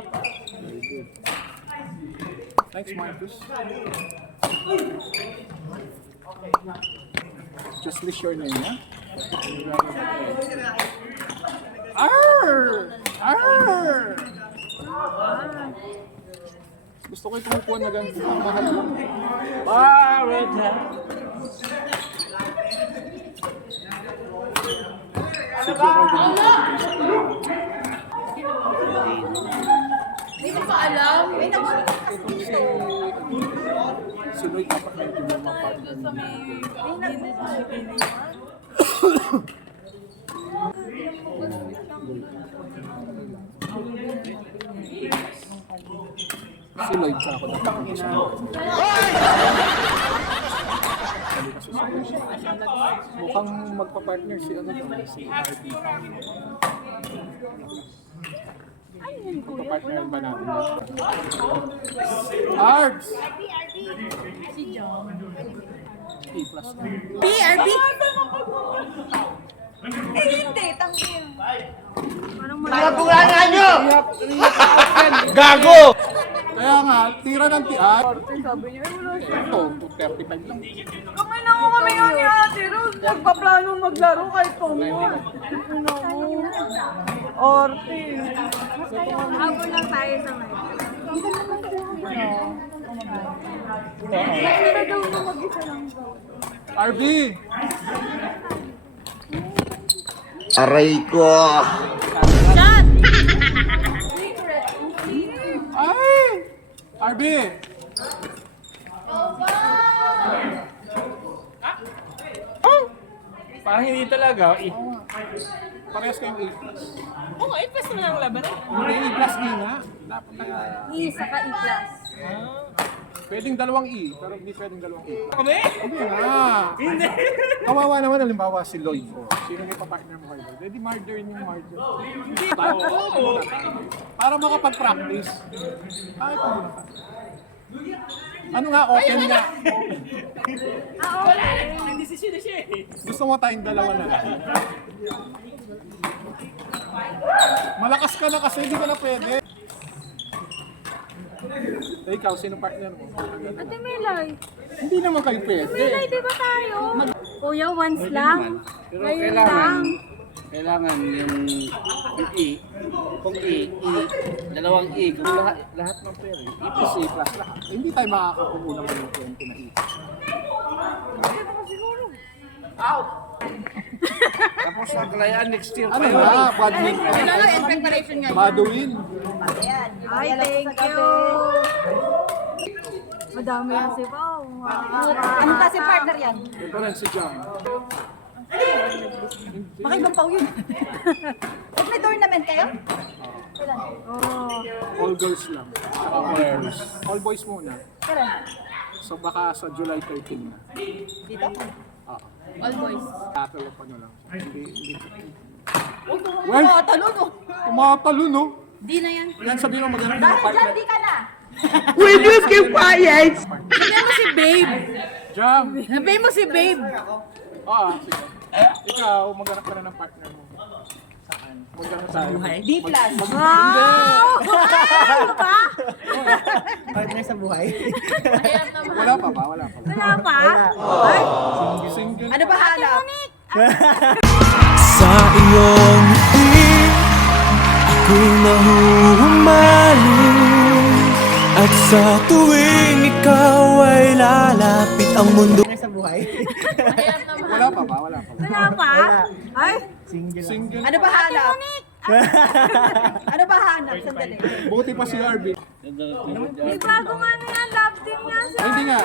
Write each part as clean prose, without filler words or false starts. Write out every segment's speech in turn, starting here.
Apo. Very good. Thanks, Marcus. Just list your name, ha? Arr! Arr! Gusto ko yung tumupuan na ganito. Mahal mo. Si Gerald Hindi ko pa alam. May nagsikas dito. si Lloyd dapat medyo may mapartner. Sa may... Si Lloyd sa ako. Mukhang magpa-partner si ano to, si RP. Magpa-partner ba natin? Arts! Si John. A plus na. PRB? Eh, hindi. Tangin. Parang Nabulangan nyo! Gago! Kaya nga, tira ng tiyan. sabi niya, eh, wala siya. Ito, 235 lang. Kamay na ako kami yun ni Ate Rose. Nagpa-plano maglaro kahit tumor. Orti. Habol lang tayo sa may. Pero daw na mag-isa lang daw. RB! Aray ko! Chat! Ay! RB! Parang hindi talaga. Parehas kayong A plus. Oo, oh, plus naman ang laban eh. Hindi, A plus E nga. Dapat na Isa ka i-class. pwedeng dalawang E, pero hindi pwedeng dalawang E. Kami? Hindi nga. Hindi. Kawawa naman, halimbawa si Lloyd. O, sino may papartner mo kayo? Pwede murder yung murder. Para makapag-practice. Ay, kung na. Ano nga, open nga. Okay. Nagdesisyon na siya eh. Gusto mo tayong dalawa na lang. Malakas ka na kasi, hindi ka na pwede. Eh, ikaw, sino partner mo? Ate Melay. Hindi naman kayo pwede. Melay, di ba tayo? Kuya, once lang. Pero Ngayon lang. kailangan yung E, kung E, dalawang E, kung lahat ng pera, E plus A plus lahat. Hindi tayo makakakuha naman ng 20 na E. tapos ang kalayaan next year Ano pa yun. na, badminton. In preparation nga. Badawin. Ay, thank you. Madami yan si Pao. Ano kasi partner yan? Ito rin si John. Baka ibang pao yun. At may tournament kayo? Oh. All girls lang. All boys. All boys muna. Kailan? So baka sa July 13 na. Dito? All boys. Tatalo pa na lang. Hindi. Talo no? Tumatalo, no? Di na yan. Yan sabihin mo maghanap ng Dahil partner. dyan, di ka na. Will you keep quiet? Sabihan mo si Babe. Jam! Sabihin mo si Babe. Sige. Ikaw, maghanap ka na ng partner mo. Saan? Maghanap tayo. D plus. Wow! Ano pa? Partner sa buhay. Wala pa ba? Wala pa. Wala pa? Ay, Single. Ano ba hanap? Sa iyong ngiti ako'y nahuhumaling. At sa tuwing ikaw ay lalapit ang mundo. Partner sa buhay. Wala pa ba? Wala pa. wala pa? Ay, Single. Ano ba hanap? Ano ba hanap? Sandali. Buti pa si RB. may bago nga na yan. Love team nga siya. Ay, hindi nga.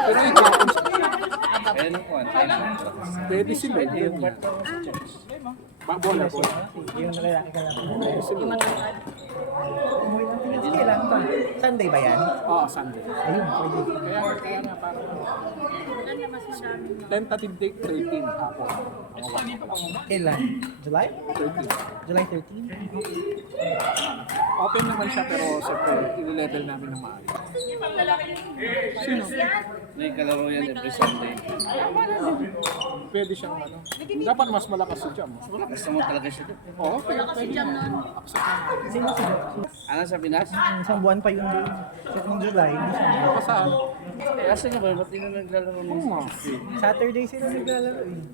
Pero ikaw, Ayan ang kuwan. pwede si Lloyd. Yun yan. Bola. Yung lalaki ka lang. Pwede si Lloyd. Kailan ba? Sunday ba yan? Oo, Sunday. Ayun, pwede. Kaya nga, parang tentative date 13 hapon. Kailan? July? 13. July 13? Open naman siya pero siyempre i-level namin ng maayos. Sino? May kalaro yan every Sunday. Pwede siyang ano. Dapat mas malakas si Jam. Mas malakas naman talaga siya doon. Oo, pwede. Ano sa Pinas? Isang buwan pa yun doon. Sa July, hindi siya. Kasaan? Eh, asa niya ba? Ba't hindi na naglalaro ng Saturday sila naglalaro eh.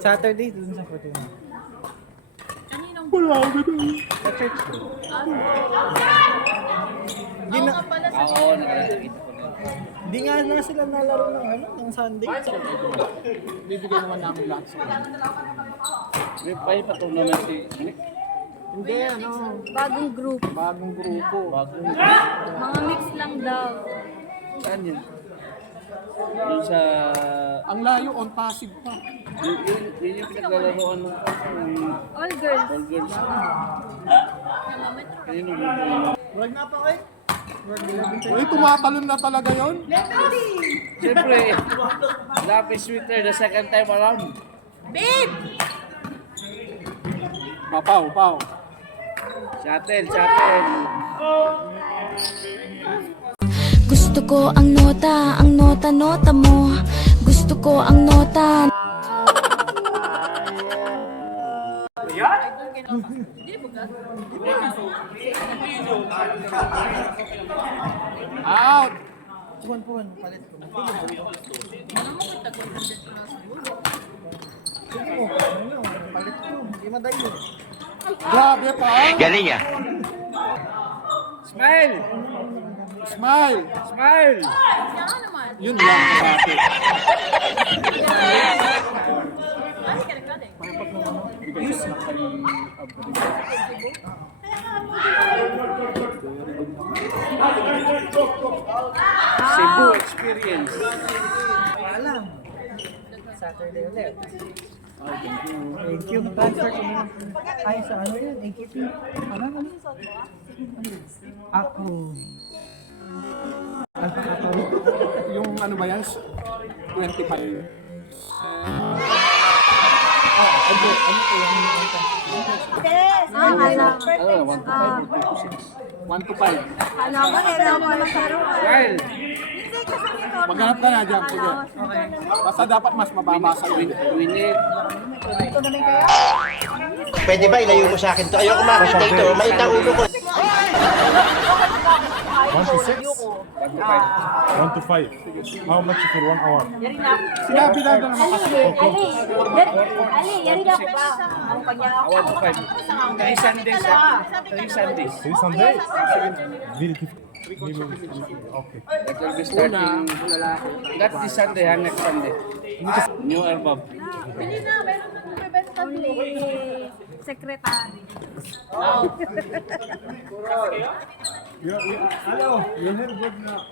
Saturday dun sa Fortuna. Sa church ko. Hindi na, Oo, nakakita ko na. hindi nga na sila nalaro ng ano, ng Sunday. Bibigyan naman namin lahat sa May pay pa tournament si Hindi, ano. Bagong group. Bagong grupo. Mga mix lang daw. Saan yun? Doon sa... Ang layo, on Pasig pa. Yun yung pinaglalaroan ng All girls. all girls. Kanino mo? Wag na pa kayo. Uy, tumatalon na talaga yon. Siyempre, lapis sweeter the second time around. Papaw. Shuttle. Gusto ko ang nota mo. Gusto ko ang nota. Out! Puwan, palit ko. Sige mo, ano, palit ko. Hindi madayo. Grabe pa. Smile! Smile. Smile! Yun lang dati. Cebu experience. Alam. Saturday ulit. Thank you. Transfer ko na. Ay, sa ano yun? AKP. Ano? Ako. Yung ano ba yan? 25. Alam. Ano, 1 to 5 or 2 to 6? 1 to 5. Alam mo, kailangan mo magsaro. Smile! Maghanap ka na dyan. Sige. Basta dapat mas mababa sa win. Winner. Pwede ba ilayo mo sa akin to? Ayoko makita ito. May ulo ko. 1 to 6? 1 to 5. How much for 1 hour? Sinabi na naman kasi. Yari na ako pa. Ang kanya ako. 1 to 5. 3 Sundays ha? 3 Sundays. This Sunday? Very difficult. Okay. That will be starting not this Sunday ha, next Sunday. New album. Hindi na, meron na best only secretary. Hello. You hear good now?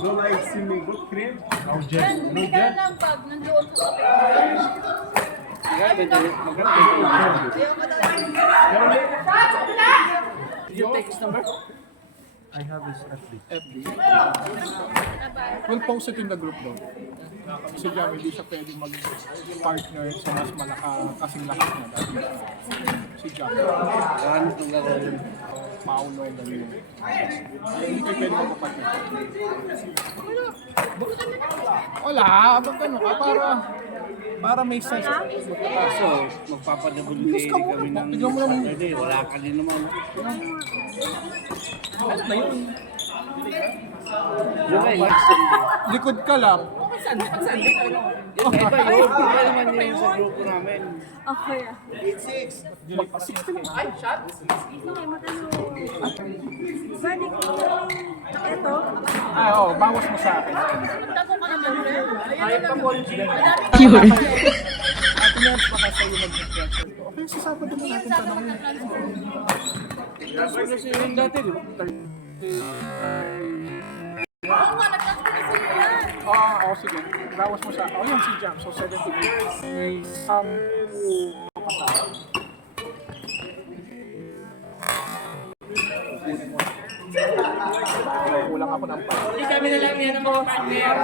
Don't like see me good cream? No jet. No Bigyan jet. ng bag nandoon sa Maganda maganda. You take his number? I have this FB. We'll post it in the group though. Kasi dyan, hindi siya pwedeng mag-partner sa mas kasing lakas na dahil si Jam. Ano itong laro yun? Paulo and then yun. Hindi kayo pwede mag-partner. Wala, ba't ano ka? Para may sense. Kaso, magpapa-WTA kami ng Saturday. Wala ka din naman. Ano na yun? Yung ay next Sunday. Likod ka lang. Iba yun. Iba naman yun sa grupo namin. Okay. Pwede ko. Ito. Oo, bawas mo sa akin. Tago ka naman. Ayaw ka mo. Yun. Attendance baka sa'yo mag-transfer ko. Okay, sa Sabado na natin tanongin. Ano siya yun dati, di ba? Oo nga, nag-transfer na sila yan. Oo, sige. Bawas mo sa akin. Yan si Jam. So, 78. Kulang ako ng pa. Hindi kami na lang yan ang mga partner.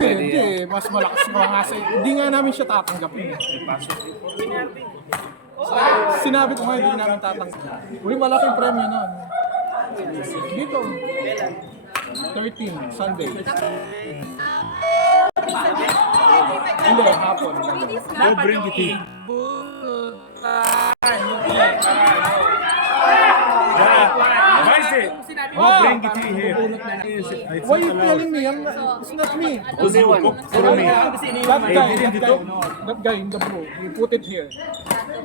Hindi. Mas malakas mga sa. Hindi nga namin siya tatanggapin. Sinabi ko nga hindi namin tatanggapin. Uy, malaking premyo nun. Dito. 13, Sunday. Hindi, hapon. Go bring it in. Why is it? Go bring it in here. Why are you telling me? It's not me. Only one. Follow me. That guy in the blue, he put it here.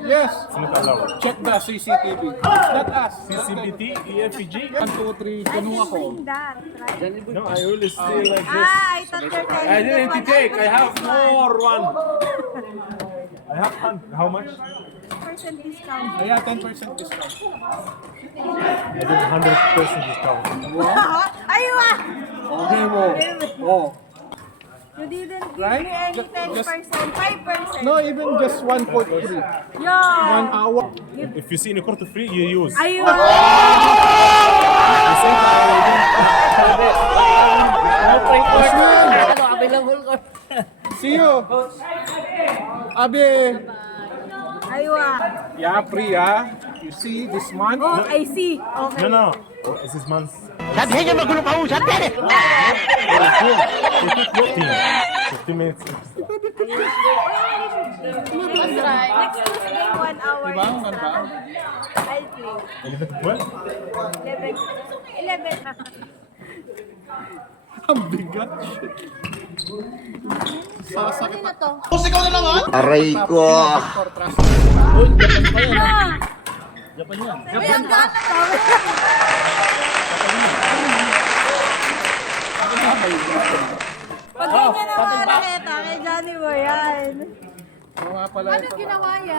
Yes. It's not allowed. Check the CCTV. It's not us. CCBT, EFG? 1, 2, 3, ganun ako. Bring that, right? No, I always stay like this. I thought you're telling I didn't this one. take. I have this one. more one. I have how much? Percent discount. Kaya 10% discount. I did 100% discount. Aywa! Okay mo. Oh. You didn't give Right? me any 10%, 5%. No, even just 1.3. 1 Yeah. hour. If you see in a quarter free, you use. Aywa! Ano, available ko. See you. Abe. Aywa! Yeah, Priya. You see this month? Oh, I see. Okay. No. Oh, is this month? Sabihin niyo magulo pa usap yan eh. 15 minutes. Next Tuesday, 1 hour. Diba? Ang ganda. I'll play. 11 to 12? 11. Ang bigat. Sasakit Ano to? Aray ko. for trust. Uy, ang gata to. Pag ganyan na mga raketa, kay Johnny mo yan. Oo nga pala ito. Ginawa yan.